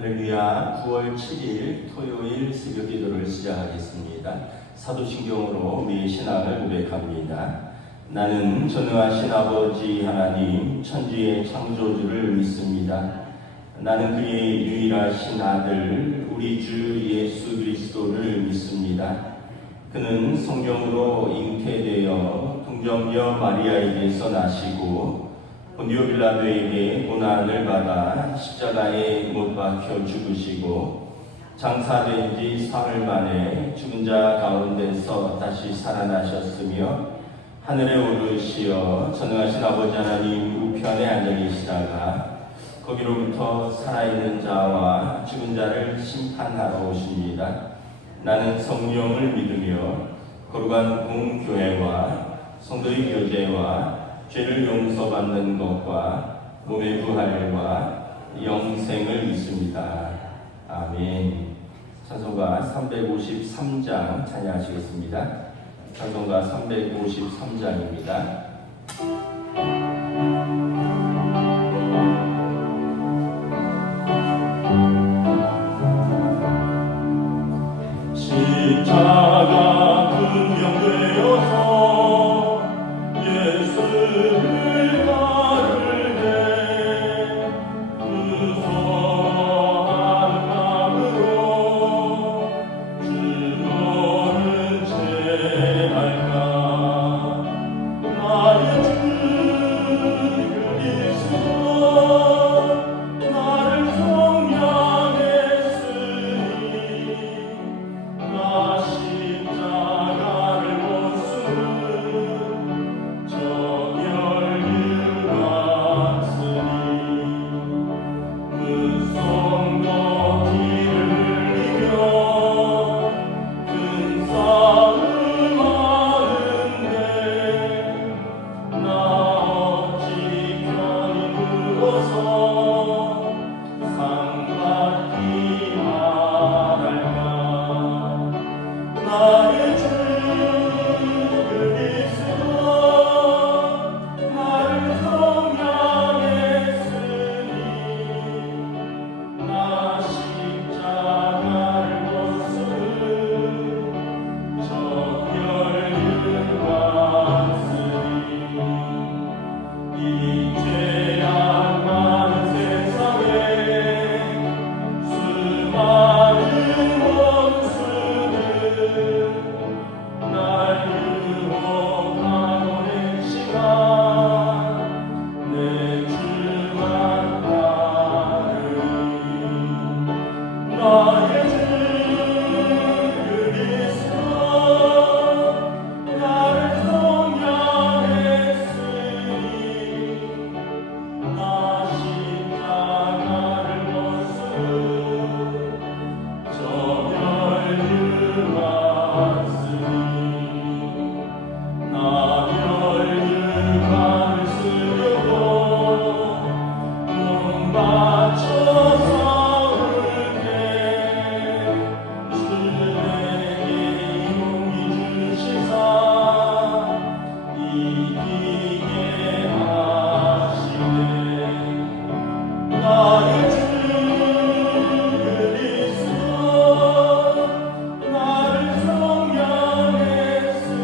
할렐루야. 9월 7일 토요일 새벽 기도를 시작하겠습니다. 사도신경으로 우리의 신앙을 고백합니다. 나는 전능하신 아버지 하나님 천지의 창조주를 믿습니다. 나는 그의 유일하신 아들 우리 주 예수 그리스도를 믿습니다. 그는 성령으로 잉태되어 동정녀 마리아에게서 나시고 본디오 빌라도에게 고난을 받아 십자가에 못 박혀 죽으시고 장사된 지 사흘 만에 죽은 자 가운데서 다시 살아나셨으며 하늘에 오르시어 전능하신 아버지 하나님 우편에 앉아 계시다가 거기로부터 살아있는 자와 죽은 자를 심판하러 오십니다. 나는 성령을 믿으며 거룩한 공교회와 성도의 교제와 죄를 용서받는 것과 몸의 부활과 영생을 믿습니다. 아멘. 찬송가 353장 찬양하시겠습니다. 찬송가 353장입니다. 십자가 금명되어서 예수를 따르되 그 선한 마음으로 주노는 제할까. 나의 주 그리스도 나를 성량했으니 나 십자가를 못 쓰는 정열을 왔으니 그 성도 피를 흘리며 큰 싸움 하는데 나 어찌 편히 누워서 상 받기 바랄까. 나의 주 그리스도 나를 성량했으니 나 십자가를 못 쓰는 정열을 왔으니 이 죄악 많은 세상에 수많은 원수들 날 유혹하는 시간 내 주만 따르니 나의 주 그리스도 나를 성량했으니 나 십자가를 못 쓰는 정열을 왔으니 나 멸류관을 쓰려고 몸 바쳐 싸울게. 주 내게 용기 주시사 이기게 하시네. 나의 주 그리스도 나를 성량했으니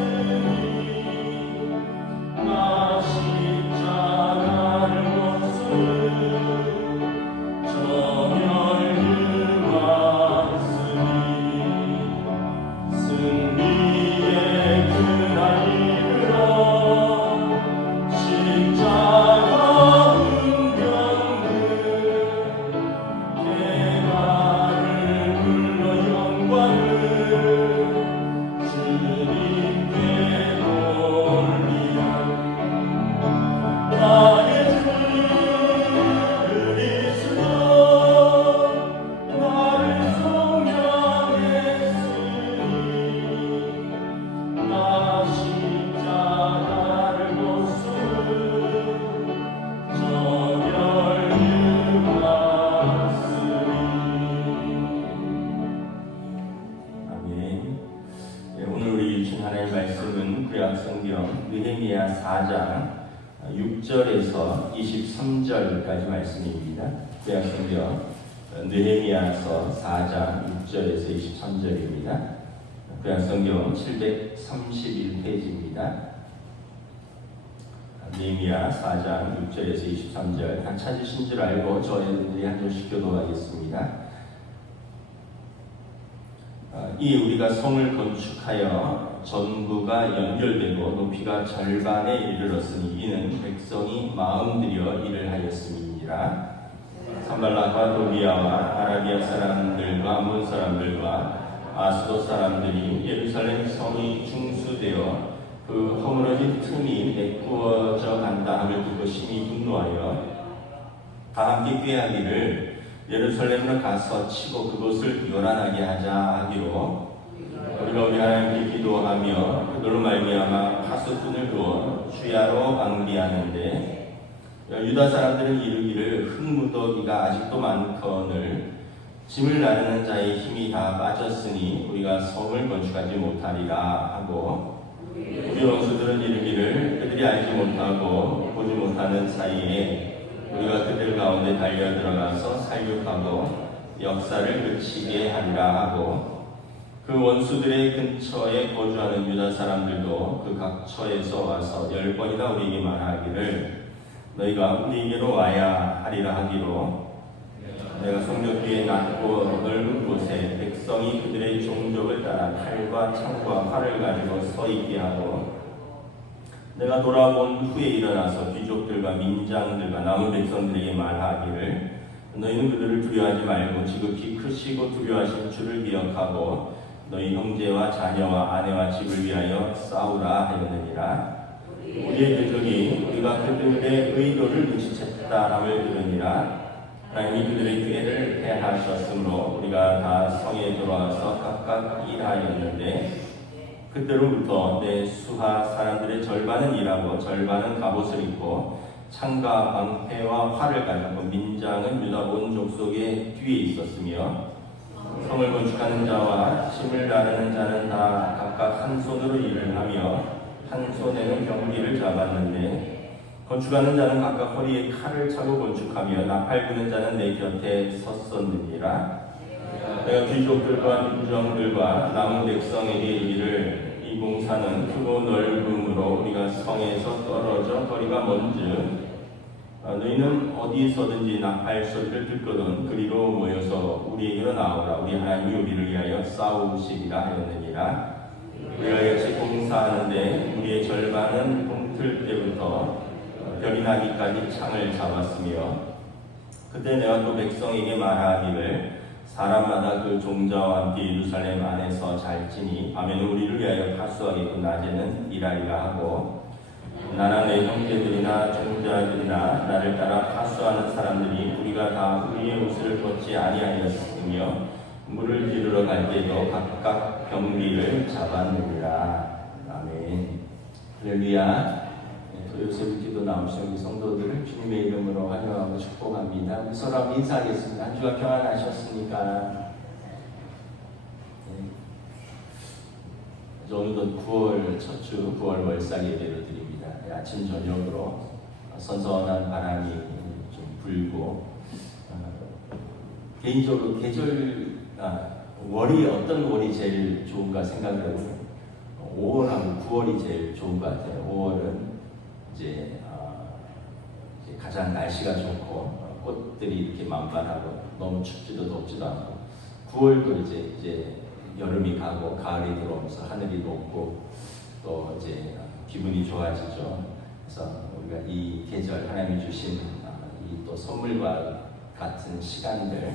나 십자가를 못 쓰는 정열을 왔으니 승리의 그날 이르러 십자가 운명들 대가를 불러 영광을 주님께 돌리라. 나의 주 그리스도 나를 성량했으니 나 십자가를 못 쓰는 정열을 왔으니. 아멘. 오늘 우리 주신 하나님의 말씀은 구약성경 느헤미야 4장 6절에서 23절까지 말씀입니다. 구약성경 느헤미야서 4장 6절에서 23절입니다. 구약성경 731페이지입니다. 느헤미야 4장 6절에서 23절 다 찾으신 줄 알고 저희들이 한 절씩 교도하겠습니다. 이 우리가 성을 건축하여 전부가 연결되고 높이가 절반에 이르렀으니 이는 백성이 마음들여 일을 하였음이니라. 산발락과 도비아와 아라비아 사람들과 암몬 사람들과 아스도 사람들이 예루살렘 성이 중수되어 그 허물어진 틈이 메꾸어져 간다 함을 듣고 심히 분노하여 다 함께 꾀하기를 예루살렘으로 가서 치고 그곳을 요란하게 하자 하기로 우리가 우리 하나님께 기도하며 그들로 말미암아 파수꾼을 두어 주야로 방비하는데 유다 사람들은 이르기를 흙무더기가 아직도 많거늘 짐을 나르는 자의 힘이 다 빠졌으니 우리가 성을 건축하지 못하리라 하고 우리 원수들은 이르기를 그들이 알지 못하고 보지 못하는 사이에 우리가 그들 가운데 달려 들어가서 살육하고 역사를 그치게 하리라 하고 그 원수들의 근처에 거주하는 유다 사람들도 그 각처에서 와서 10번이나 우리에게 말하기를 너희가 우리에게로 와야 하리라 하기로 내가 성벽 위에 낮고 넓은 곳에 백성이 그들의 종족을 따라 칼과 창과 활을 가지고 서 있게 하고 내가 돌아온 후에 일어나서 귀족들과 민장들과 남은 백성들에게 말하기를 너희는 그들을 두려워하지 말고 지극히 크시고 두려워하신 주를 기억하고 너희 형제와 자녀와 아내와 집을 위하여 싸우라 하였느니라. 우리의 대적이 우리가 그들의 의도를 눈치챘다 함을 들으니라. 하나님이 그들의 꾀를 패하셨으므로 우리가 다 성에 돌아와서 각각 일하였는데 그때로부터 내 수하 사람들의 절반은 일하고 절반은 갑옷을 입고 창과 방패와 활을 가지고 민장은 유다 온 족속의 뒤에 있었으며 성을 건축하는 자와 짐을 나르는 자는 다 각각 한 손으로 일을 하며 한 손에는 경기를 잡았는데 건축하는 자는 각각 허리에 칼을 차고 건축하며 나팔 부는 자는 내 곁에 섰었느니라. 내가 귀족들과 민정들과 남은 백성에게 이르기를 이 공사는 크고 넓음으로 우리가 성에서 떨어져 거리가 먼즉 너희는 어디서든지 나팔 소리를 듣거든 그리로 모여서 우리에게로 나오라. 우리 하나님이 우리를 위하여 싸우시리라 하였느니라. 우리가 같이 공사하는데 우리의 절반은 동틀 때부터 별이 나기까지 창을 잡았으며 그때 내가 또 백성에게 말하기를 사람마다 그 종자와 함께 예루살렘 안에서 잘 지니 밤에는 우리를 위하여 파수하겠고 낮에는 일하리라 하고 나나 내 형제들이나 종자들이나 나를 따라 파수하는 사람들이 우리가 다 우리의 옷을 벗지 아니하였으며 물을 기르러 갈 때도 각각 경비를 잡았느니라. 아멘. 할렐루야. 요셉 기도 나오신 우리 성도들을 주님의 이름으로 환영하고 축복합니다. 우리 서로 한번 인사하겠습니다. 한 주가 평안하셨습니까? 오늘도 9월 첫 주 9월 월삭 예배를 드립니다. 아침 저녁으로 선선한 바람이 좀 불고 개인적으로 월이 어떤 월이 제일 좋은가 생각을 해보면 5월하고 9월이 제일 좋은 것 같아요. 5월은 이제 가장 날씨가 좋고 꽃들이 이렇게 만발하고 너무 춥지도 덥지도 않고 9월도 이제 여름이 가고 가을이 들어오면서 하늘이 높고 또 이제 기분이 좋아지죠. 그래서 우리가 이 계절 하나님이 주신 이 또 선물과 같은 시간들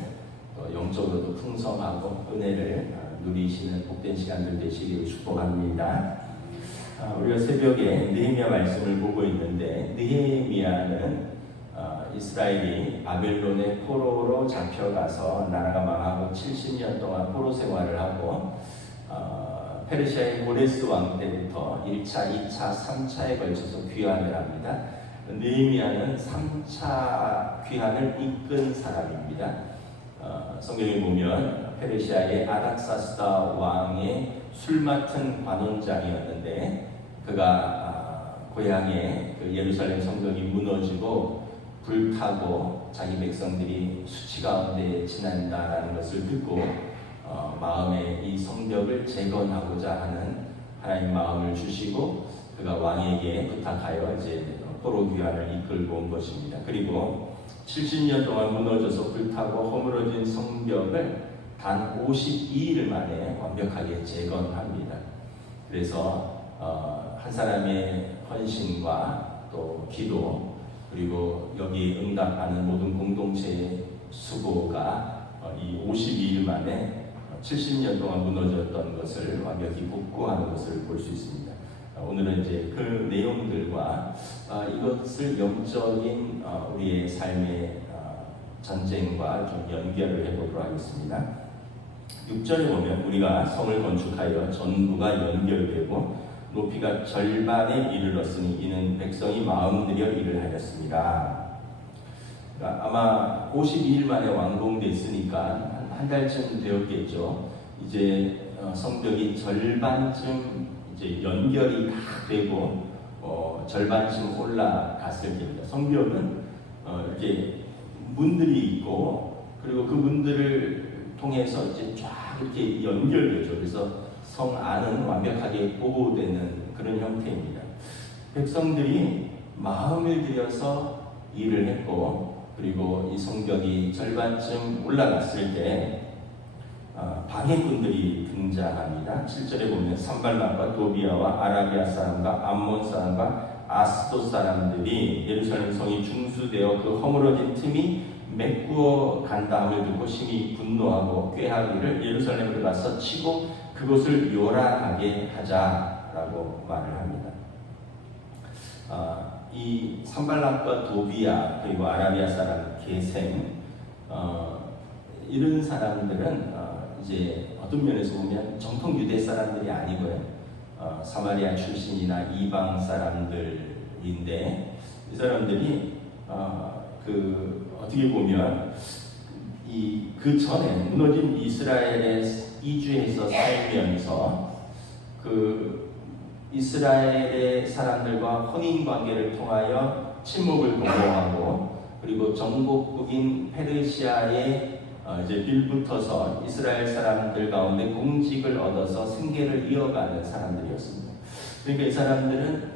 또 영적으로도 풍성하고 은혜를 누리시는 복된 시간들 되시기를 축복합니다. 우리가 새벽에 느헤미야 말씀을 보고 있는데 느헤미야는 이스라엘이 바벨론의 포로로 잡혀가서 나라가 망하고 70년 동안 포로 생활을 하고 페르시아의 고레스 왕 때부터 1차, 2차, 3차에 걸쳐서 귀환을 합니다. 느헤미야는 3차 귀환을 이끈 사람입니다. 성경에 보면 페르시아의 아닥사스다 왕의 술 맡은 관원장이었는데 그가 고향에 그 예루살렘 성벽이 무너지고 불타고 자기 백성들이 수치 가운데 지낸다라는 것을 듣고 마음에 이 성벽을 재건하고자 하는 하나님 마음을 주시고 그가 왕에게 부탁하여 이제 포로 귀환을 이끌고 온 것입니다. 그리고 70년 동안 무너져서 불타고 허물어진 성벽을 단 52일 만에 완벽하게 재건합니다. 그래서 한 사람의 헌신과 또 기도 그리고 여기 응답하는 모든 공동체의 수고가 이 52일 만에 70년 동안 무너졌던 것을 완벽히 복구하는 것을 볼 수 있습니다. 오늘은 이제 그 내용들과 이것을 영적인 우리의 삶의 전쟁과 좀 연결을 해보도록 하겠습니다. 6절에 보면 우리가 성을 건축하여 전부가 연결되고 높이가 절반에 이르렀으니 이는 백성이 마음 들여 일을 하였습니다. 그러니까 아마 52일 만에 완공됐으니까 한 달쯤 되었겠죠. 이제 성벽이 절반쯤 이제 연결이 다 되고 절반쯤 올라갔을 때입니다. 성벽은 이렇게 문들이 있고 그리고 그 문들을 통해서 이제 쫙 이렇게 연결되죠. 그래서 성 안은 완벽하게 보호되는 그런 형태입니다. 백성들이 마음을 들여서 일을 했고 그리고 이 성벽이 절반쯤 올라갔을 때 방해꾼들이 등장합니다. 7절에 보면 산발락과 도비아와 아라비아 사람과 암몬 사람과 아스돗 사람들이 예루살렘 성이 중수되어 그 허물어진 틈이 메꾸어 간다함을 듣고 심히 분노하고 꾀하기를 예루살렘으로 가서 치고 그곳을 요란하게 하자라고 말을 합니다. 이 산발락과 도비아 그리고 아라비아 사람 게셈 이런 사람들은 이제 어떤 면에서 보면 정통 유대 사람들이 아니고요. 사마리아 출신이나 이방 사람들인데 이 사람들이 어떻게 보면 그 전에 무너진 이스라엘에 이주해서 살면서 그 이스라엘의 사람들과 혼인 관계를 통하여 침묵을 도모하고 그리고 정복국인 페르시아에 이제 빌붙어서 이스라엘 사람들 가운데 공직을 얻어서 생계를 이어가는 사람들이었습니다. 그러니까 이 사람들은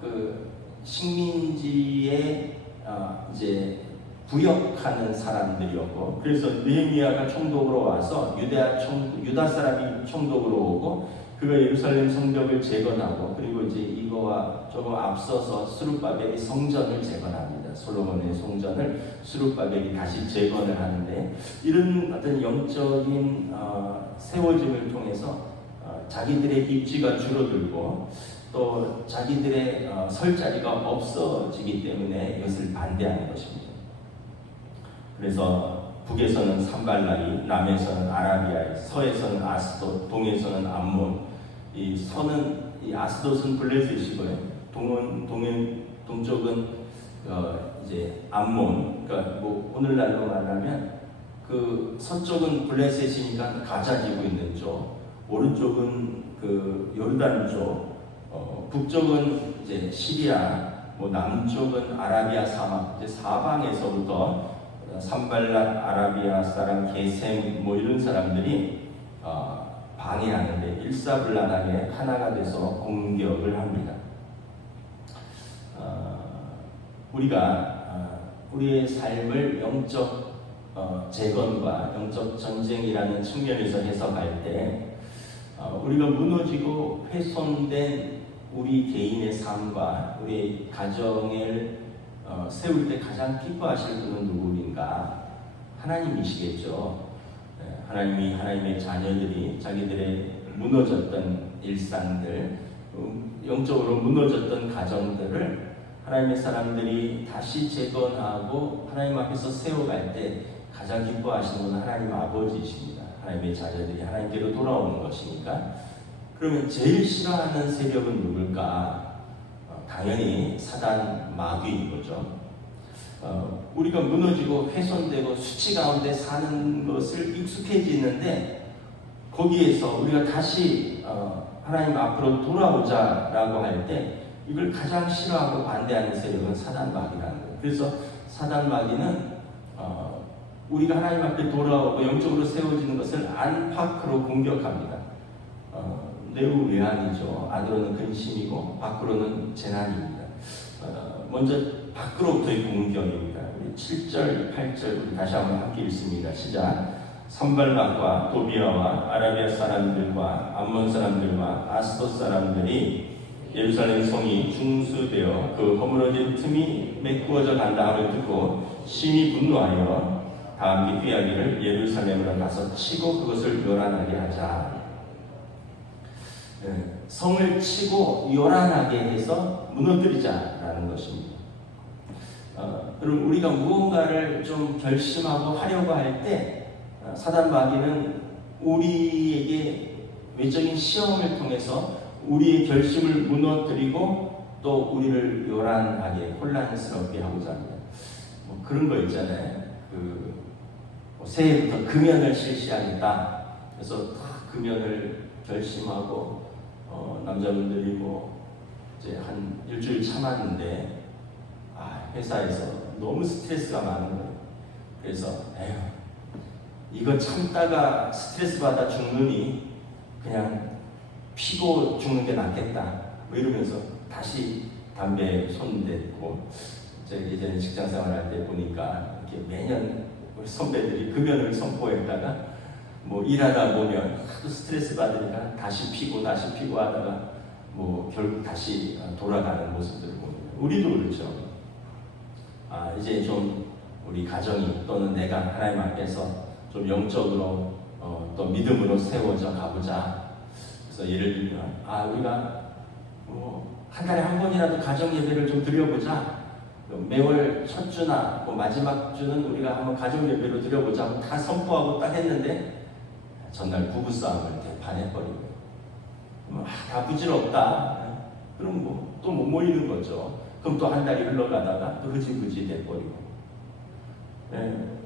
그 식민지에 이제 부역하는 사람들이었고 그래서 느헤미야가 총독으로 와서 유다 사람이 총독으로 오고 그가 예루살렘 성벽을 재건하고 그리고 이제 이거와 조금 앞서서 스룹바벨이 성전을 재건합니다. 솔로몬의 성전을 스룹바벨이 다시 재건을 하는데 이런 어떤 영적인 세워짐을 통해서 자기들의 입지가 줄어들고 또 자기들의 설 자리가 없어지기 때문에 이것을 반대하는 것입니다. 그래서 북에서는 산발락이, 남에서는 아라비아, 서에서는 아스돗, 동에서는 암몬. 이 아스돗은 블레셋이고요. 동쪽은 이제 암몬. 그러니까 뭐 오늘날로 말하면 그 서쪽은 블레셋이니까 가자 지고 있는 쪽, 오른쪽은 그 요르단 쪽, 북쪽은 이제 시리아, 뭐 남쪽은 아라비아 사막. 이제 사방에서부터 산발락, 아라비아 사람, 게셈 뭐 이런 사람들이 방해하는데 일사불란하게 하나가 돼서 공격을 합니다. 우리가 우리의 삶을 영적 재건과 영적 전쟁이라는 측면에서 해석할 때 우리가 무너지고 훼손된 우리 개인의 삶과 우리 가정을 세울 때 가장 기뻐하실 분은 누구인가? 하나님이시겠죠. 하나님이 하나님의 자녀들이 자기들의 무너졌던 일상들, 영적으로 무너졌던 가정들을 하나님의 사람들이 다시 재건하고 하나님 앞에서 세워갈 때 가장 기뻐하시는 분은 하나님 아버지이십니다. 하나님의 자녀들이 하나님께로 돌아오는 것이니까. 그러면 제일 싫어하는 세력은 누굴까? 당연히 사단 마귀인 거죠. 우리가 무너지고 훼손되고 수치 가운데 사는 것을 익숙해지는데 거기에서 우리가 다시 하나님 앞으로 돌아오자라고 할 때 이걸 가장 싫어하고 반대하는 세력은 사단 마귀라는 거예요. 그래서 사단 마귀는 우리가 하나님 앞에 돌아오고 영적으로 세워지는 것을 안팎으로 공격합니다. 내부 외환이죠. 안으로는 근심이고 밖으로는 재난입니다. 먼저 밖으로부터의 공격입니다. 우리 7절, 8절 우리 다시 한번 함께 읽습니다. 시작. 산발락과 도비아와 아라비아 사람들과 암몬 사람들과 아스돗 사람들이 예루살렘 성이 중수되어 그 허물어진 틈이 메꾸어져 간다 함을 듣고 심히 분노하여 다 함께 꾀하기를 예루살렘으로 가서 치고 그것을 요란하게 하자. 성을 치고 요란하게 해서 무너뜨리자라는 것입니다. 그럼 우리가 무언가를 좀 결심하고 하려고 할 때 사단 마귀는 우리에게 외적인 시험을 통해서 우리의 결심을 무너뜨리고 또 우리를 요란하게 혼란스럽게 하고자 합니다. 뭐 그런 거 있잖아요. 새해부터 금연을 실시하겠다. 그래서 다 금연을 결심하고 남자분들이 뭐 이제 한 일주일 참았는데 회사에서 너무 스트레스가 많은 거예요. 그래서 에휴 이거 참다가 스트레스 받아 죽느니 그냥 피고 죽는 게 낫겠다. 뭐 이러면서 다시 담배 손 댔고 이제 직장 생활할 때 보니까 이렇게 매년 우리 선배들이 금연을 선포했다가 뭐 일하다 보면 하도 스트레스 받으니까 다시 피고 하다가 뭐 결국 다시 돌아가는 모습들을 봅니다. 우리도 그렇죠. 이제 좀 우리 가정이 또는 내가 하나님 앞에서 좀 영적으로 또 믿음으로 세워져 가보자. 그래서 예를 들면 우리가 뭐 한 달에 한 번이라도 가정 예배를 좀 드려보자. 매월 첫 주나 뭐 마지막 주는 우리가 한번 가정 예배로 드려보자. 다 선포하고 딱 했는데 전날 부부싸움을 대판해버리고 다 부질없다. 그럼 뭐 또 못 모이는 거죠. 그럼 또 한 달이 흘러가다가 또 흐지부지 돼버리고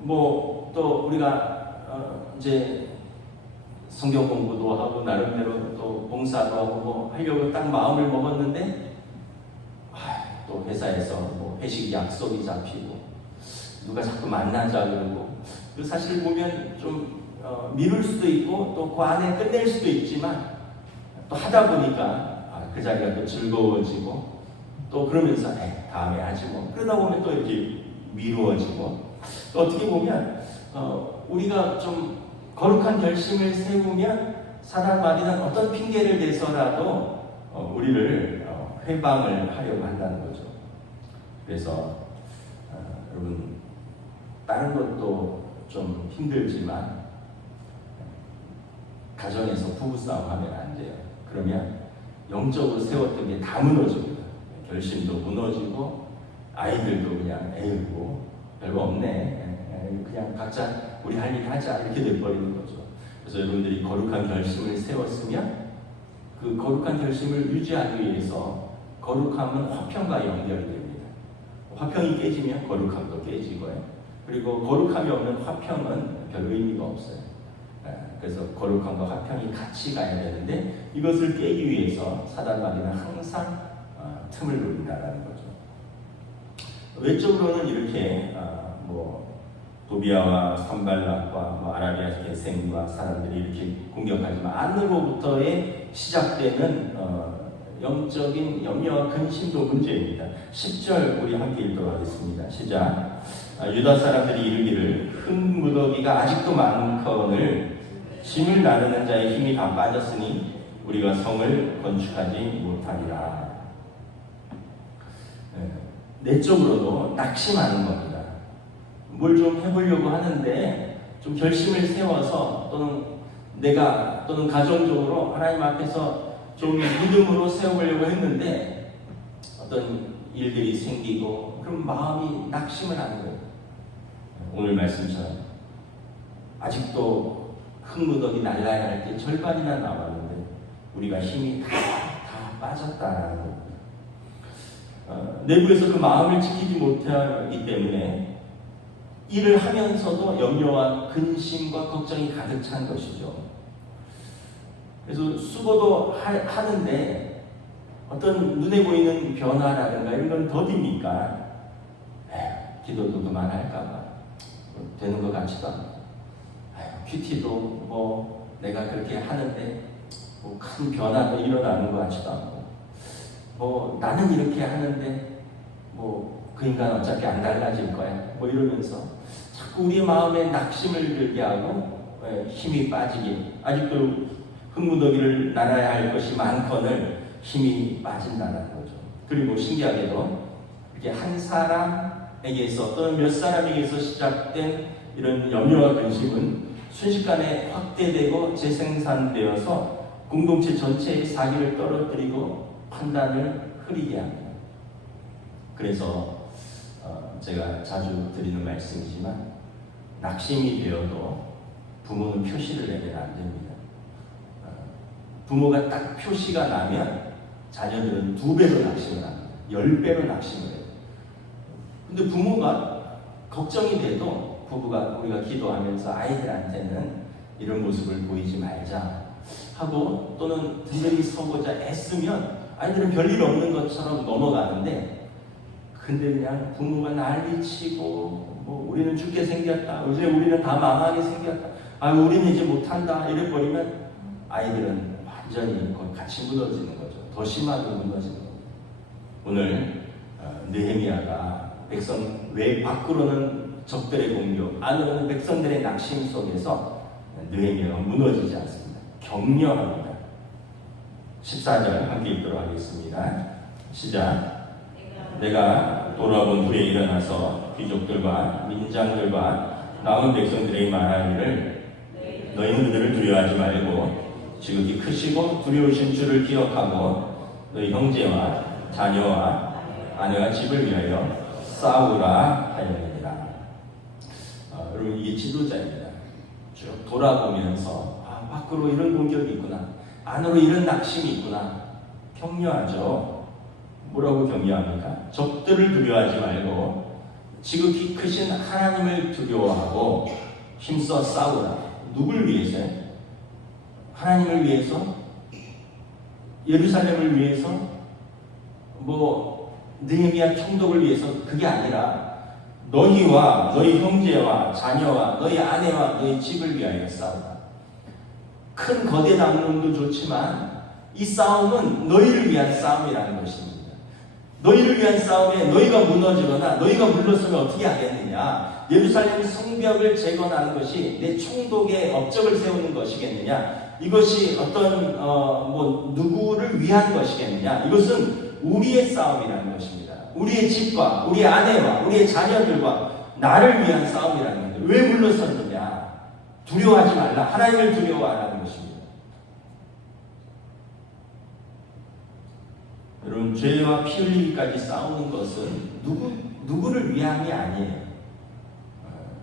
뭐 또 우리가 이제 성경 공부도 하고 나름대로 또 봉사도 하고 뭐 하려고 딱 마음을 먹었는데 또 회사에서 뭐 회식 약속이 잡히고 누가 자꾸 만나자 그러고 사실 보면 좀 미룰 수도 있고 또 그 안에 끝낼 수도 있지만 또 하다 보니까 그 자리가 또 즐거워지고 또 그러면서 다음에 하지 뭐 그러다 보면 또 이렇게 미루어지고 또 어떻게 보면 우리가 좀 거룩한 결심을 세우면 사단 마귀는 어떤 핑계를 대서라도 우리를 회방을 하려고 한다는 거죠. 그래서 여러분 다른 것도 좀 힘들지만 가정에서 부부싸움 하면 안 돼요. 그러면 영적으로 세웠던 게 다 무너집니다. 결심도 무너지고 아이들도 그냥 에이고 별거 없네. 그냥 각자 우리 할 일 하자 이렇게 돼버리는 거죠. 그래서 여러분들이 거룩한 결심을 세웠으면 그 거룩한 결심을 유지하기 위해서 거룩함은 화평과 연결됩니다. 화평이 깨지면 거룩함도 깨지고요. 그리고 거룩함이 없는 화평은 별 의미가 없어요. 그래서 거룩함과 화평이 같이 가야 되는데 이것을 깨기 위해서 사단 마귀는 항상 틈을 노린다는 거죠. 외적으로는 이렇게 뭐 도비아와 산발락과 뭐 아라비아 계생과 사람들이 이렇게 공격하지만 안으로부터의 시작되는 영적인 염려와 근심도 문제입니다. 10절 우리 함께 읽도록 하겠습니다. 시작. 유다 사람들이 이르기를 흙무더기가 아직도 많거늘 짐을 나르는 자의 힘이 다 빠졌으니 우리가 성을 건축하지 못하리라. 내적으로도 낙심하는 겁니다. 뭘 좀 해보려고 하는데 좀 결심을 세워서 또는 가정적으로 하나님 앞에서 좀 믿음으로 세워보려고 했는데 어떤 일들이 생기고 그럼 마음이 낙심을 하는 거예요. 오늘 말씀처럼 아직도 흙무더기 날라야 할 때 절반이나 남았는데 우리가 힘이 다 빠졌다라는 겁니다. 내부에서 그 마음을 지키지 못하기 때문에 일을 하면서도 염려와 근심과 걱정이 가득 찬 것이죠. 그래서 수고도 하는데 어떤 눈에 보이는 변화라든가 이런 건 더디니까 기도도 그만할까봐 되는 것 같지도 않고, 큐티도 뭐 내가 그렇게 하는데 뭐 큰 변화도 일어나는 것 같지도 않고, 뭐 나는 이렇게 하는데 뭐 그 인간 어차피 안 달라질 거야 뭐 이러면서 자꾸 우리의 마음에 낙심을 들게 하고 힘이 빠지게, 아직도 흙무더기를 나눠야 할 것이 많거늘 힘이 빠진다는 거죠. 그리고 신기하게도 이렇게 한 사람에게서 또는 몇 사람에게서 시작된 이런 염려와 근심은 순식간에 확대되고 재생산되어서 공동체 전체의 사기를 떨어뜨리고 판단을 흐리게 합니다. 그래서 제가 자주 드리는 말씀이지만, 낙심이 되어도 부모는 표시를 내면 안 됩니다. 부모가 딱 표시가 나면 자녀들은 2배로 낙심을 합니다. 10배로 낙심을 해요. 근데 부모가 걱정이 돼도 부부가 우리가 기도하면서 아이들한테는 이런 모습을 보이지 말자 하고, 또는 든든히 서보자 애쓰면 아이들은 별일 없는 것처럼 넘어가는데, 근데 그냥 부모가 난리치고 뭐 우리는 죽게 생겼다, 이제 우리는 다 망하게 생겼다, 우리는 이제 못한다 이래버리면 아이들은 완전히 같이 무너지는 거죠. 더 심하게 무너지는 거죠. 오늘 느헤미야가 백성 외 밖으로는 적들의 공격, 안으로는 백성들의 낙심 속에서 느헤미야가 무너지지 않습니다. 격려합니다. 14절 함께 읽도록 하겠습니다. 시작. 내가 돌아본 후에 일어나서 귀족들과 민장들과 남은 백성들에게 말하기를, 너희는 그들을 두려워하지 말고 지극히 크시고 두려우신 주를 기억하고 너희 형제와 자녀와 아내와 집을 위하여 싸우라 하였느니라. 여러분, 이게 지도자입니다. 쭉 돌아보면서 밖으로 이런 공격이 있구나, 안으로 이런 낙심이 있구나, 격려하죠. 뭐라고 격려합니까? 적들을 두려워하지 말고 지극히 크신 하나님을 두려워하고 힘써 싸우라. 누굴 위해서요? 하나님을 위해서? 예루살렘을 위해서? 뭐 느헤미야 총독을 위해서? 그게 아니라 너희와 너희 형제와 자녀와 너희 아내와 너희 집을 위하여 싸우라. 큰 거대 담론도 좋지만 이 싸움은 너희를 위한 싸움이라는 것입니다. 너희를 위한 싸움에 너희가 무너지거나 너희가 물러서면 어떻게 하겠느냐? 예루살렘 성벽을 재건하는 것이 내 총독의 업적을 세우는 것이겠느냐? 이것이 어떤 누구를 위한 것이겠느냐? 이것은 우리의 싸움이라는 것입니다. 우리의 집과 우리의 아내와 우리의 자녀들과 나를 위한 싸움이라는 건데, 왜 물러섰느냐? 두려워하지 말라. 하나님을 두려워하라는 것입니다. 여러분, 죄와 피 흘리기까지 싸우는 것은 누구를 위함이 아니에요.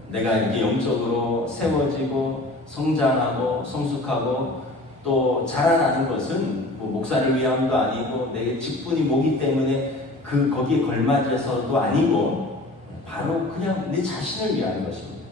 내가 이렇게 영적으로 세워지고 성장하고 성숙하고 또 자라나는 것은 뭐 목사를 위함도 아니고 내 직분이 뭐기 때문에 거기에 걸맞아서도 아니고, 바로 그냥 내 자신을 위한 것입니다.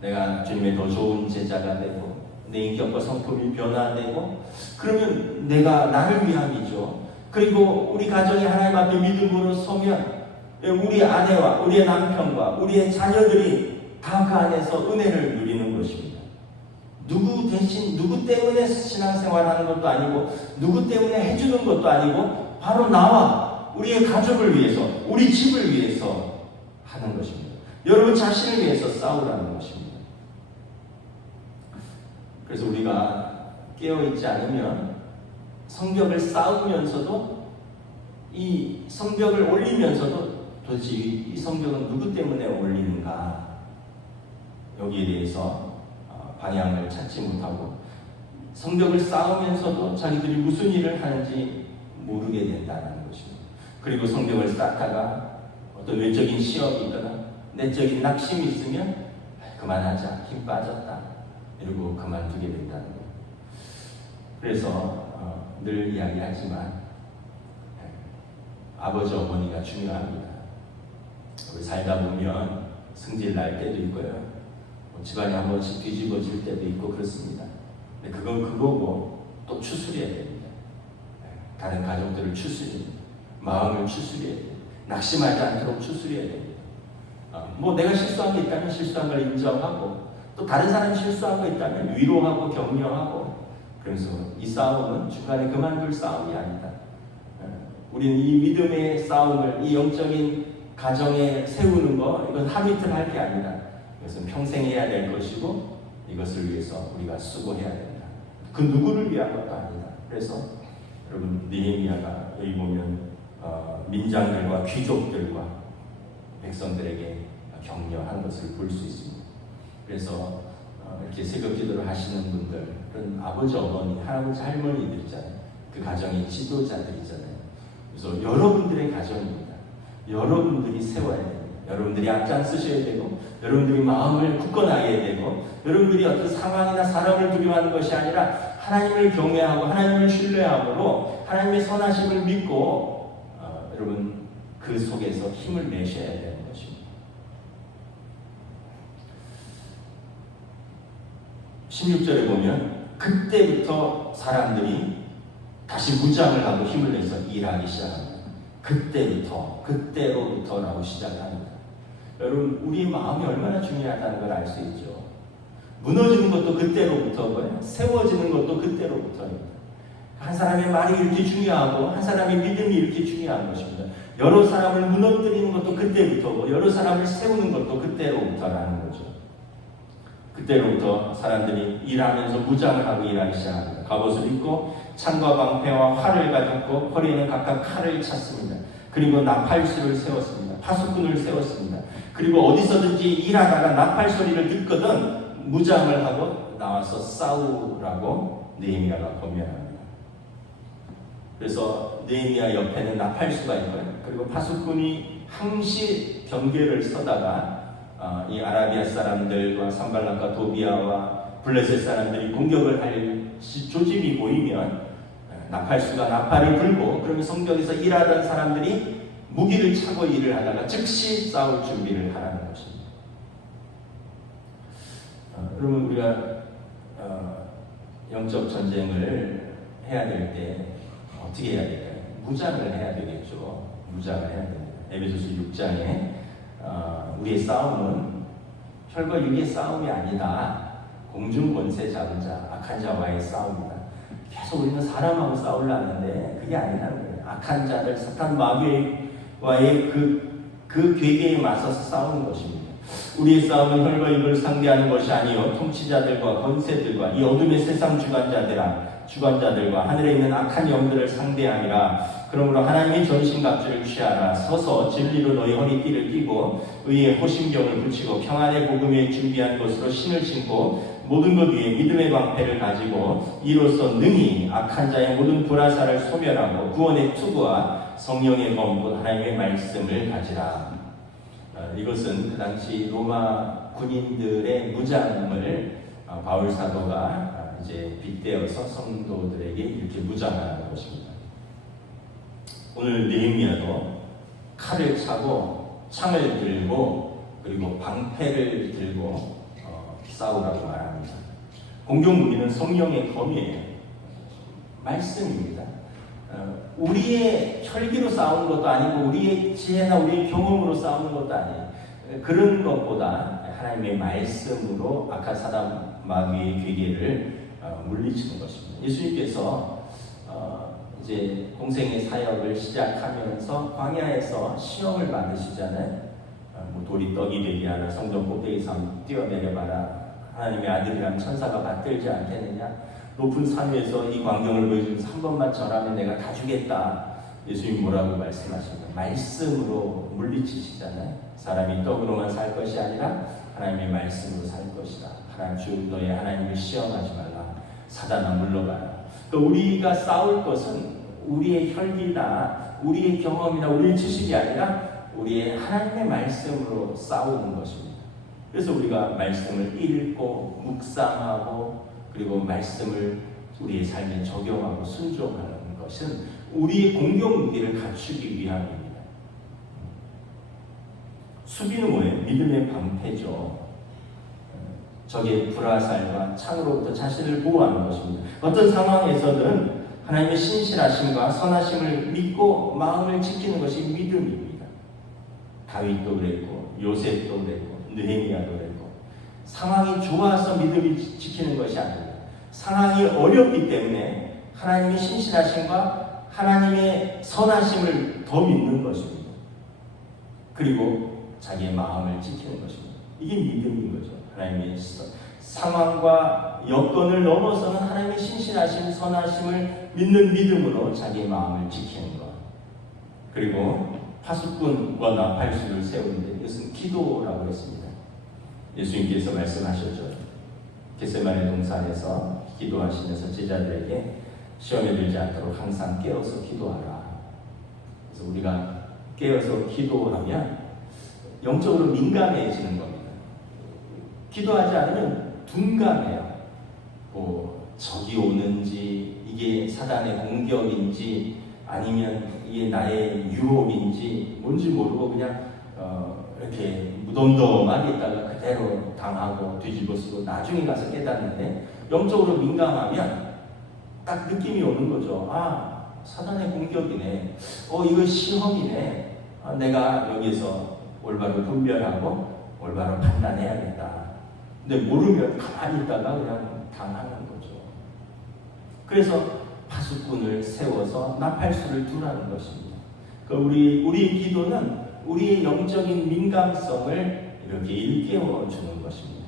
내가 주님의 더 좋은 제자가 되고 내 인격과 성품이 변화되고, 그러면 내가 나를 위함이죠. 그리고 우리 가정이 하나님 앞에 믿음으로 서면 우리 아내와 우리의 남편과 우리의 자녀들이 다 그 안에서 은혜를 누리는 것입니다. 누구 대신, 누구 때문에 신앙생활하는 것도 아니고 누구 때문에 해주는 것도 아니고, 바로 나와 우리의 가족을 위해서, 우리 집을 위해서 하는 것입니다. 여러분 자신을 위해서 싸우라는 것입니다. 그래서 우리가 깨어있지 않으면 성벽을 쌓으면서도, 이 성벽을 올리면서도 도대체 이 성벽은 누구 때문에 올리는가, 여기에 대해서 방향을 찾지 못하고, 성벽을 쌓으면서도 자기들이 무슨 일을 하는지 모르게 된다는 것입니다. 그리고 성벽을 쌓다가 어떤 외적인 시험이 있거나 내적인 낙심이 있으면 그만하자, 힘 빠졌다 이러고 그만두게 된다는 거예요. 그래서 늘 이야기하지만 아버지 어머니가 중요합니다. 우리 살다 보면 승질 날 때도 있고요, 집안이 한 번씩 뒤집어질 때도 있고 그렇습니다. 근데 그건 그거고 또 추스려야 됩니다. 다른 가족들을 추스립니다. 마음을 추스려야 됩니다. 낙심하지 않도록 추스려야 됩니다. 뭐 내가 실수한 게 있다면 실수한 걸 인정하고 또 다른 사람이 실수한 거 있다면 위로하고 격려하고 그래서 이 싸움은 중간에 그만둘 싸움이 아니다. 우리는 이 믿음의 싸움을 이 영적인 가정에 세우는 거 이건 하루 이틀 할 게 아니다. 이것은 평생 해야 될 것이고 이것을 위해서 우리가 수고해야 된다. 그 누구를 위한 것도 아니다. 그래서 여러분 느헤미야가 여기 보면 민장들과 귀족들과 백성들에게 격려한 것을 볼 수 있습니다. 그래서 이렇게 새벽 기도를 하시는 분들은 아버지, 어머니, 할아버지, 할머니들이잖아요. 그 가정의 지도자들이잖아요. 그래서 여러분들의 가정입니다. 여러분들이 세워야 됩니다. 여러분들이 앞장서셔야 되고 여러분들이 마음을 굳건하게 해야 되고 여러분들이 어떤 상황이나 사람을 두려워하는 것이 아니라 하나님을 경외하고 하나님을 신뢰함으로 하나님의 선하심을 믿고 여러분 그 속에서 힘을 내셔야 되는 것입니다. 16절에 보면 그때부터 사람들이 다시 무장을 하고 힘을 내서 일하기 시작합니다. 그때로부터라고 시작합니다. 여러분 우리 마음이 얼마나 중요하다는 걸 알 수 있죠. 무너지는 것도 그때로부터고요. 세워지는 것도 그때로부터입니다. 한 사람의 말이 이렇게 중요하고 한 사람의 믿음이 이렇게 중요한 것입니다. 여러 사람을 무너뜨리는 것도 그때부터고 여러 사람을 세우는 것도 그때로부터라는 거죠. 그때로부터 사람들이 일하면서 무장을 하고 일하기 시작합니다. 갑옷을 입고 창과 방패와 활을 가졌고 허리에는 각각 칼을 찼습니다. 그리고 나팔수를 세웠습니다. 파수꾼을 세웠습니다. 그리고 어디서든지 일하다가 나팔 소리를 듣거든 무장을 하고 나와서 싸우라고 느헤미야가 권면합니다. 그래서 느헤미야 옆에는 나팔수가 있고요. 그리고 파수꾼이 항시 경계를 서다가 이 아라비아 사람들과 산발락과 도비아와 블레셋 사람들이 공격을 할 조짐이 보이면 나팔수가 나팔을 불고 그러면 성벽에서 일하던 사람들이 무기를 차고 일을 하다가 즉시 싸울 준비를 하라는 것입니다. 그러면 우리가 영적 전쟁을 해야 될 때 어떻게 해야 될까요? 무장을 해야 되겠죠. 무장을 해야 됩니다. 에베소서 6장에 우리의 싸움은 혈과 육의 싸움이 아니다. 공중 권세 잡은 자, 악한 자와의 싸움이다. 계속 우리는 사람하고 싸우려는데 그게 아니라는 거예요. 악한 자들, 사탄 마귀와의 그 괴계에 맞서서 싸우는 것입니다. 우리의 싸움은 혈과 육을 상대하는 것이 아니요 통치자들과 권세들과 이 어둠의 세상 주관자들과 하늘에 있는 악한 영들을 상대함이라. 그러므로 하나님의 전신갑주를 취하라. 서서 진리로 너희 허리띠를 띠고 의의 호심경을 붙이고 평안의 복음에 준비한 것으로 신을 신고 모든 것 위에 믿음의 방패를 가지고 이로써 능히 악한 자의 모든 불화살을 소멸하고 구원의 투구와 성령의 검도 하나님의 말씀을 가지라. 이것은 그 당시 로마 군인들의 무장을 바울 사도가 이제 빗대어서 성도들에게 이렇게 무장하는 것입니다. 오늘 느헤미야도 칼을 차고 창을 들고 그리고 방패를 들고 싸우라고 말합니다. 공격 무기는 성령의 검이에요. 말씀입니다. 우리의 혈기로 싸우는 것도 아니고 우리의 지혜나 우리의 경험으로 싸우는 것도 아니에요. 그런 것보다 하나님의 말씀으로 악한 사단 마귀의 괴계를 물리치는 것입니다. 예수님께서 이제 공생의 사역을 시작하면서 광야에서 시험을 받으시잖아요. 뭐 돌이 떡이 되게 하라, 성전 꼭대기에서 뛰어내려봐라, 하나님의 아들이라면 천사가 받들지 않겠느냐, 높은 산 위에서 이 광경을 보여주면서 한 번만 절하면 내가 다 주겠다. 예수님 뭐라고 말씀하십니까? 말씀으로 물리치시잖아요. 사람이 떡으로만 살 것이 아니라 하나님의 말씀으로 살 것이다. 주 너의 하나님을 시험하지 말라. 사단아 물러가라. 그러니까 우리가 싸울 것은 우리의 혈기나 우리의 경험이나 우리의 지식이 아니라 우리의 하나님의 말씀으로 싸우는 것입니다. 그래서 우리가 말씀을 읽고 묵상하고 그리고 말씀을 우리의 삶에 적용하고 순종하는 것은 우리의 공격 무기를 갖추기 위함입니다. 수비는 뭐예요? 믿음의 방패죠. 적의 불화살과 창으로부터 자신을 보호하는 것입니다. 어떤 상황에서든 하나님의 신실하심과 선하심을 믿고 마음을 지키는 것이 믿음입니다. 다윗도 그랬고 요셉도 그랬고 느헤미야도 그랬고 상황이 좋아서 믿음이 지키는 것이 아닙니다. 상황이 어렵기 때문에 하나님의 신실하심과 하나님의 선하심을 더 믿는 것입니다. 그리고 자기의 마음을 지키는 것입니다. 이게 믿음인 거죠. 하나님의 상황과 여건을 넘어서는 하나님의 신실하심, 선하심을 믿는 믿음으로 자기의 마음을 지키는 것. 그리고 파수꾼과 나팔수를 세우는데 이것은 기도라고 했습니다. 예수님께서 말씀하셨죠. 겟세마네 동산에서 기도하시면서 제자들에게 시험에 들지 않도록 항상 깨어서 기도하라. 그래서 우리가 깨어서 기도하면 영적으로 민감해지는 겁니다. 기도하지 않으면 둔감해요. 적이 오는지 이게 사단의 공격인지 아니면 이게 나의 유혹인지 뭔지 모르고 그냥 이렇게 무덤덤하게 있다가 그대로 당하고 뒤집어쓰고 나중에 가서 깨닫는데 영적으로 민감하면 딱 느낌이 오는 거죠. 아, 사단의 공격이네. 이거 시험이네. 내가 여기서 올바로 분별하고 올바로 판단해야겠다. 근데 모르면 가만히 있다가 그냥 당하는 거죠. 그래서 파수꾼을 세워서 나팔수를 두라는 것입니다. 우리 기도는 우리의 영적인 민감성을 이렇게 일깨워 주는 것입니다.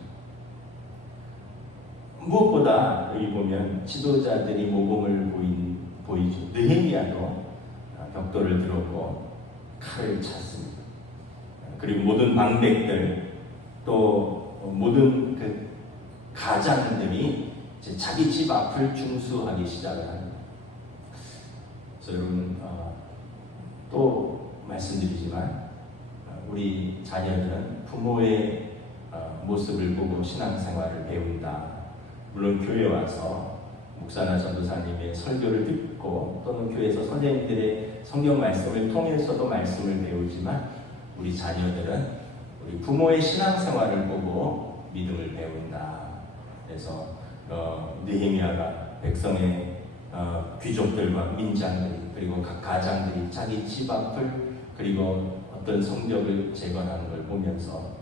무엇보다 여기 보면 지도자들이 모범을 보이죠. 느헤미야도 벽돌을 들었고 칼을 찼습니다. 그리고 모든 방백들 또 모든 그 가장들이 이제 자기 집 앞을 중수하기 시작을 합니다. 그래서 여러분 또 말씀드리지만 우리 자녀들은 부모의 모습을 보고 신앙생활을 배운다. 물론 교회 와서 목사나 전도사님의 설교를 듣고 또는 교회에서 선생님들의 성경 말씀을 통해서도 말씀을 배우지만 우리 자녀들은 우리 부모의 신앙생활을 보고 믿음을 배운다. 그래서 느헤미야가 백성의 귀족들과 민장들이 그리고 각 가장들이 자기 집 앞을 그리고 어떤 성벽을 재건하는 걸 보면서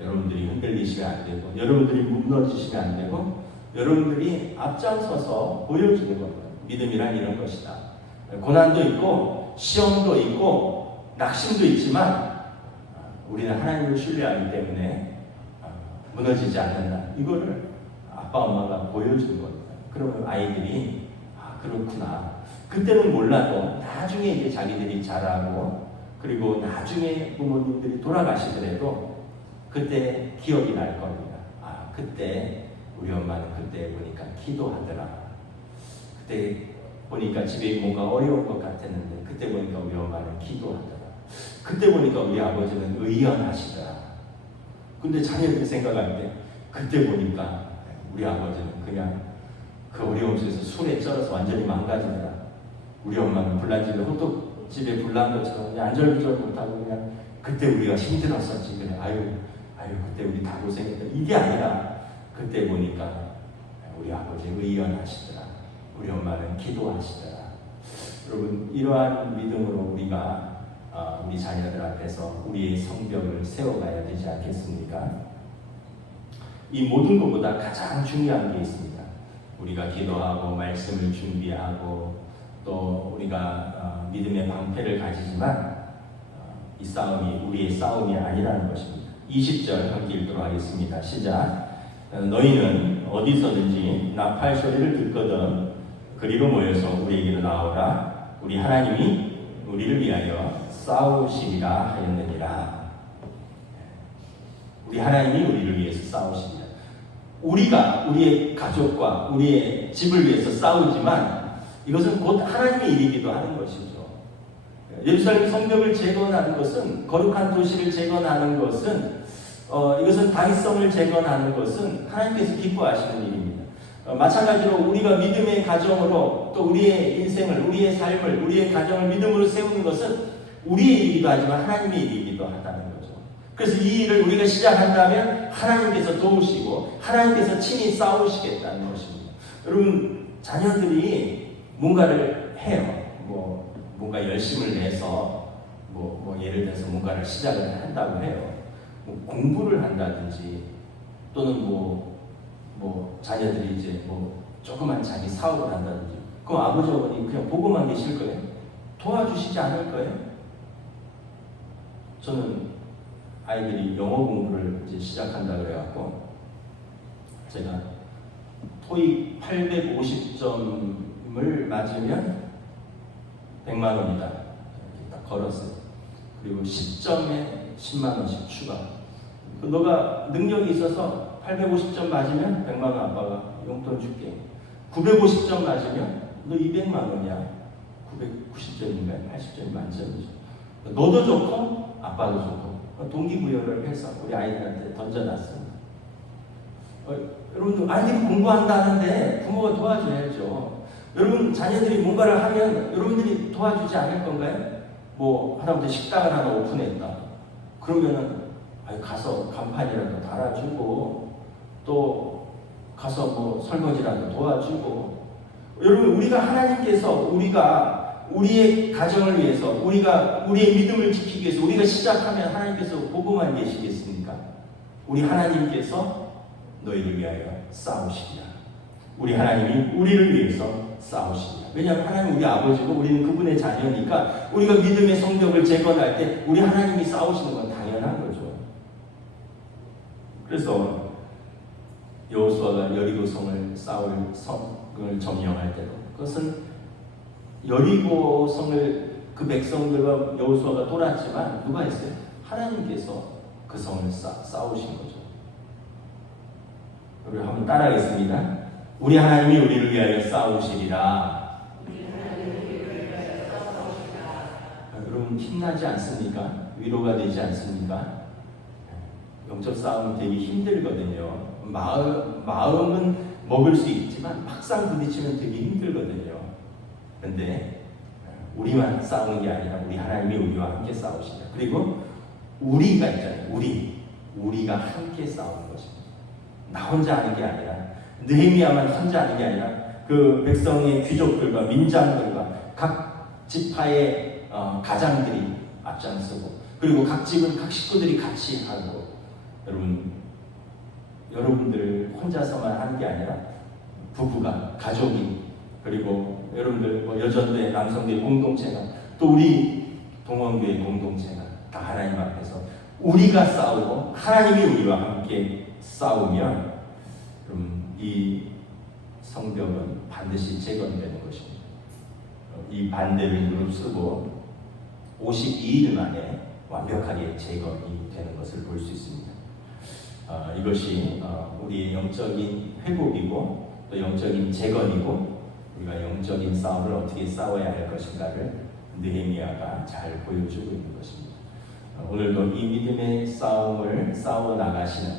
여러분들이 흔들리시면 안 되고 여러분들이 무너지시면 안 되고 여러분들이 앞장서서 보여주는 겁니다. 믿음이란 이런 것이다. 고난도 있고 시험도 있고 낙심도 있지만 우리는 하나님을 신뢰하기 때문에 무너지지 않는다. 이거를 아빠 엄마가 보여주는 겁니다. 그러면 아이들이 그렇구나. 그때는 몰라도 나중에 이제 자기들이 자라고 그리고 나중에 부모님들이 돌아가시더라도 그때 기억이 날 겁니다. 그때 우리 엄마는 그때 보니까 기도하더라. 그때 보니까 집에 뭔가 어려울 것 같았는데 그때 보니까 우리 엄마는 기도하더라. 그때 보니까 우리 아버지는 의연하시더라. 근데 자녀들이 생각할 때 그때 보니까 우리 아버지는 그냥 그 어려움 속에서 술에 쩔어서 완전히 망가지더라. 우리 엄마는 불난집에 호떡집에 불난 것처럼 그냥 안절부절 못하고 그냥 그때 우리가 힘들었었지. 그래 아유 그때 우리 다 고생했다. 이게 아니라 그때 보니까 우리 아버지 의연하시더라. 우리 엄마는 기도하시더라. 여러분 이러한 믿음으로 우리가 우리 자녀들 앞에서 우리의 성벽을 세워가야 되지 않겠습니까? 이 모든 것보다 가장 중요한 게 있습니다. 우리가 기도하고 말씀을 준비하고 또 우리가 믿음의 방패를 가지지만 이 싸움이 우리의 싸움이 아니라는 것입니다. 20절 함께 읽도록 하겠습니다. 시작. 너희는 어디서든지 나팔 소리를 듣거든 그리로 모여서 우리에게로 나오라. 우리 하나님이 우리를 위하여 싸우시리라 하였느니라. 우리 하나님이 우리를 위해서 싸우시리라. 우리가 우리의 가족과 우리의 집을 위해서 싸우지만 이것은 곧 하나님의 일이기도 하는 것이죠. 예루살렘 성벽을 재건하는 것은 거룩한 도시를 재건하는 것은 이것은 다윗성을 재건하는 것은 하나님께서 기뻐하시는 일입니다. 마찬가지로 우리가 믿음의 가정으로 또 우리의 인생을 우리의 삶을 우리의 가정을 믿음으로 세우는 것은 우리의 일이기도 하지만 하나님의 일이기도 하다는 거죠. 그래서 이 일을 우리가 시작한다면 하나님께서 도우시고 하나님께서 친히 싸우시겠다는 것입니다. 여러분 자녀들이 뭔가를 해요. 뭔가 열심을 내서 예를 들어서 뭔가를 시작을 한다고 해요. 뭐 공부를 한다든지 또는 뭐 자녀들이 이제 뭐 조그만 자기 사업을 한다든지 그럼 아버지 어머니 그냥 보고만 계실 거예요? 도와주시지 않을 거예요? 저는 아이들이 영어 공부를 이제 시작한다 그래갖고 제가 토익 850점을 맞으면 100만 원이다 이렇게 딱 걸었어요. 그리고 10점에 10만 원씩 추가. 너가 능력이 있어서 850점 맞으면 100만 원 아빠가 용돈 줄게. 950점 맞으면 너 200만 원이야. 990점인가요? 80점이 만점이죠. 너도 좋고 아빠도 좋고 동기부여를 해서 우리 아이들한테 던져놨습니다. 여러분 아이들이 공부한다는데 부모가 도와줘야죠. 여러분 자녀들이 뭔가를 하면 여러분들이 도와주지 않을 건가요? 뭐 하다못해 식당을 하나 오픈했다. 그러면은 가서 간판이라도 달아주고 또 가서 뭐 설거지라도 도와주고. 여러분 우리가 하나님께서 우리가 우리의 가정을 위해서 우리가 우리의 믿음을 지키기 위해서 우리가 시작하면 하나님께서 보고만 계시겠습니까? 우리 하나님께서 너희를 위하여 싸우시리라. 우리 하나님이 우리를 위해서 싸우시리라. 왜냐하면 하나님 우리 아버지고 우리는 그분의 자녀니까 우리가 믿음의 성벽을 재건할 때 우리 하나님이 싸우시는 건 당연한 거죠. 그래서 여호수아가 여리고성을 성을 점령할 때도 그것은 여리고성을 그 백성들과 여호수아가 돌았지만 누가 했어요? 하나님께서 그 성을 싸우신 거죠. 우리 한번 따라하겠습니다. 우리 하나님이 우리를 위하여 싸우시리라. 여러분 힘나지 않습니까? 위로가 되지 않습니까? 영적 싸움은 되게 힘들거든요. 마음은 먹을 수 있지만 막상 부딪히면 되게 힘들거든요. 그런데 우리만 싸우는 게 아니라 우리 하나님이 우리와 함께 싸우시다. 그리고 우리가 있잖아요. 우리가 함께 싸우는 것입니다. 나 혼자 하는 게 아니라 느헤미야만 혼자 하는 게 아니라 그 백성의 귀족들과 민장들과 각 지파의 가장들이 앞장서고 그리고 각 집은 각 식구들이 같이 하고 여러분들 혼자서만 하는 게 아니라 부부가 가족이 그리고 여러분들 여전도의 남성들의 공동체가 또 우리 동원교회 공동체가 다 하나님 앞에서 우리가 싸우고 하나님이 우리와 함께 싸우면 이 성벽은 반드시 재건되는 것입니다. 이 반대를 무릅쓰고 52일 만에 완벽하게 재건이 되는 것을 볼 수 있습니다. 이것이 우리의 영적인 회복이고 또 영적인 재건이고 우리가 영적인 싸움을 어떻게 싸워야 할 것인가를 느헤미야가 잘 보여주고 있는 것입니다. 오늘도 이 믿음의 싸움을 싸워 나가시는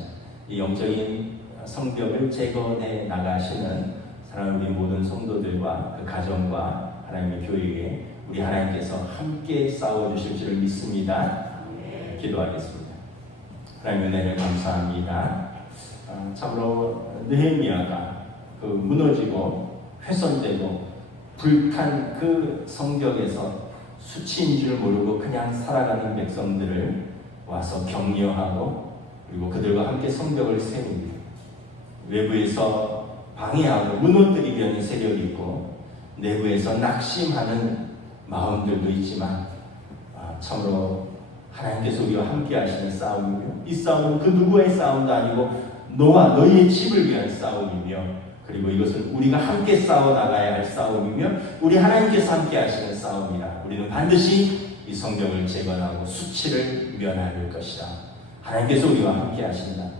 이 영적인 성벽을 재건해 나가시는 사랑하는 우리 모든 성도들과 그 가정과 하나님의 교회에 우리 하나님께서 함께 싸워주실 줄 믿습니다. 기도하겠습니다. 하나님의 은혜를 감사합니다. 참으로 느헤미야가 그 무너지고 훼손되고 불탄 그 성벽에서 수치인 줄 모르고 그냥 살아가는 백성들을 와서 격려하고 그리고 그들과 함께 성벽을 세웁니다. 외부에서 방해하고 무너뜨리려는 세력이 있고 내부에서 낙심하는 마음들도 있지만 참으로 하나님께서 우리와 함께 하시는 싸움이며 이 싸움은 그 누구의 싸움도 아니고 너와 너희의 집을 위한 싸움이며 그리고 이것은 우리가 함께 싸워 나가야 할 싸움이며 우리 하나님께서 함께 하시는 싸움이라 우리는 반드시 이 성경을 재건하고 수치를 면할 것이다. 하나님께서 우리와 함께 하신다.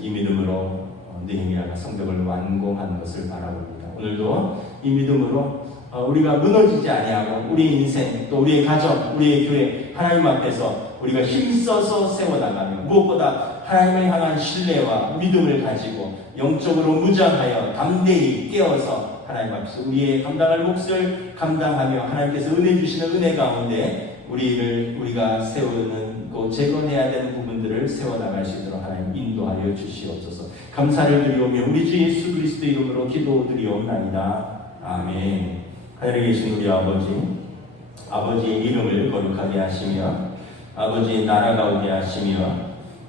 이 믿음으로 느헤미야가 성벽을 완공하는 것을 바라봅니다. 오늘도 이 믿음으로 우리가 무너지지 아니하고 우리 인생 또 우리의 가정 우리의 교회 하나님 앞에서 우리가 힘써서 세워나가며 무엇보다 하나님을 향한 신뢰와 믿음을 가지고 영적으로 무장하여 담대히 깨어서 하나님 앞에서 우리의 감당할 몫을 감당하며 하나님께서 은혜 주시는 은혜 가운데 우리가 세우는 그 재건해야 되는 부분들을 세워나갈 수 있도록 하나님 인도하여 주시옵소서. 감사를 드리오며 우리 주 예수 그리스도 이름으로 기도드리옵나이다. 아멘. 하늘에 계신 우리 아버지의 이름을 거룩하게 하시며 아버지의 나라가 오게 하시며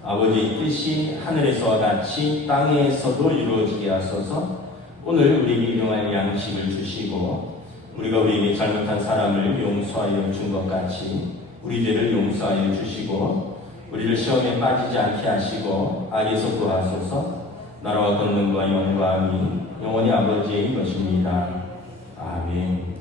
아버지의 뜻이 하늘에서와 같이 땅에서도 이루어지게 하소서. 오늘 우리에게 일용할 양식을 주시고 우리가 우리에게 잘못한 사람을 용서하여 준 것 같이 우리 죄를 용서하여 주시고 우리를 시험에 빠지지 않게 하시고 악에서 구하소서. 나라와 권능과 영광이 영원히 아버지의 것입니다. 아멘.